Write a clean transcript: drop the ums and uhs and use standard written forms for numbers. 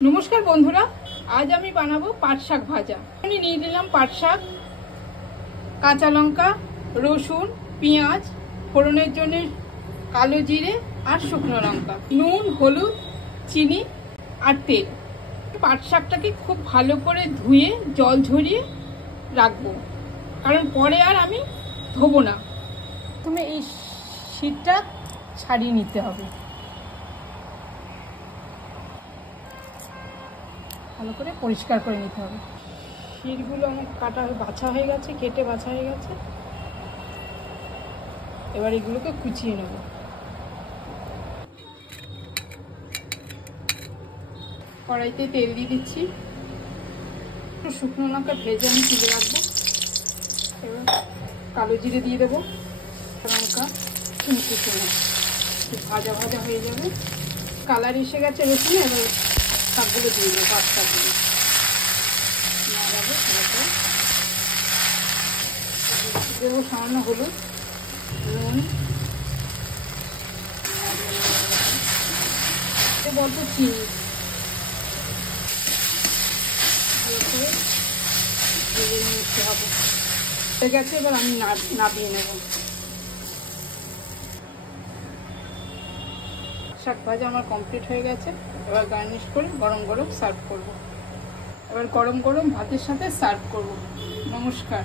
नमस्कार बंधुरा आज आमी बानाबो पाट शाक भाजा। আমি নিয়ে নিলাম পাট শাক, কাঁচা লঙ্কা, রসুন, পেঁয়াজ, ফোড়নের জন্য কালো জিরে আর শুকনো লঙ্কা, নুন, হলুদ, চিনি আর তেল। পাট শাকটাকে খুব ভালো করে ধুয়ে জল ঝরিয়ে রাখবো, কারণ পরে আর আমি ধোবো না। প্রথমে এই শীতটা ছাড়িয়ে নিতে হবে, ভালো করে পরিষ্কার করে নিতে হবে। শিরগুলো আমার কাটা বাছা হয়ে গেছে, কেটে বাছা হয়ে গেছে। এবার এগুলোকে কুচিয়ে নেব। কড়াইতে তেল দিয়ে দিচ্ছি, একটু শুকনো লঙ্কা ভেজে আমি তুলে রাখবো। এবার কালো জিরে দিয়ে দেবো, লঙ্কা কুচি নেব, ভাজা ভাজা হয়ে যাবে। কালার এসে গেছে রসুন, এবার শাকগুলো দিয়ে দেবো, পাট শাকগুলো দেবো। সামান্য হলুদ, নুন, অল্প চিনি, ভালো করে ভেজে নিতে হবে। হয়ে গেছে, এবার আমি নামিয়ে নেব। শাক ভাজা আমার কমপ্লিট হয়ে গেছে। এবার গার্নিশ করে গরম গরম সার্ভ করব। এবার গরম গরম ভাতের সাথে সার্ভ করব। নমস্কার।